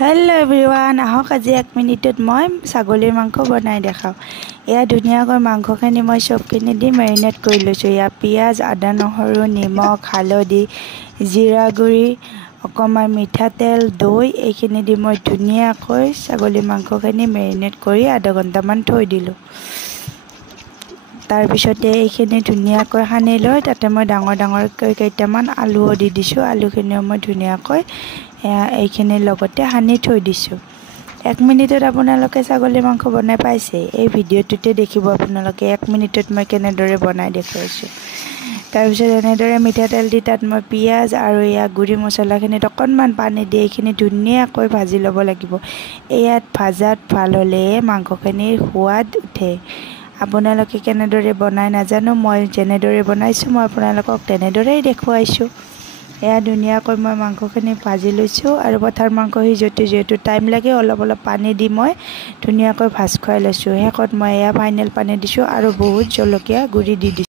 Hello everyone आहक आज 1 मिनिटत मैं ছাগলীৰ মাংস বনাই দেখাও। এয়া ধুনীয়াকৈ মাংসখিনি মই সবখিনি দি মেৰিনেট কৰি লৈছোঁ। ইয়া পিঁয়াজ আদা নহৰু নিমখ হালধি জিৰা গুড়ি অকণমান মিঠাতেল দৈ এইখিনি দি মই ধুনীয়াকৈ ছাগলীৰ মাংসখিনি মেৰিনেট কৰি আধা ঘণ্টামান থৈ দিলোঁ। তাৰপিছতে এইখিনি ধুনীয়াকৈ সানি লৈ তাতে মই ডাঙৰ ডাঙৰকৈ কেইটামান আলুও দি দিছোঁ। আলুখিনিও মই ধুনীয়াকৈ এইখিনিৰ লগতে সানি থৈ দিছোঁ। 1 মিনিটত আপোনালোকে ছাগলী মাংস বনাই পাইছে। এই ভিডিঅ'টোতে দেখিব আপোনালোকে 1 মিনিটত মই কেনেদৰে বনাই দেখুৱাইছোঁ। তাৰপিছত এনেদৰে মিঠাতেল দি তাত মই পিঁয়াজ আৰু ইয়া গুড়ি মছলাখিনিত অকণমান পানী দি এইখিনি ধুনীয়াকৈ ভাজি ল'ব লাগিব। ইয়াত ভাজাত ভাল হ'লে মাংসখিনিৰ সোৱাদ উঠে। আপোনালোকে কেনেদৰে বনাই নাজানো, মই যেনেদৰে বনাইছোঁ মই আপোনালোকক তেনেদৰেই দেখুৱাইছোঁ। এয়া ধুনীয়াকৈ মই মাংসখিনি ভাজি লৈছোঁ আৰু পথাৰ মাংস সিজোঁতে যিহেতু টাইম লাগে অলপ পানী দি মই ধুনীয়াকৈ ভাজ খুৱাই লৈছোঁ। শেষত মই এয়া ফাইনেল পানী দিছোঁ আৰু বহুত জলকীয়া গুড়ি দি দিছোঁ।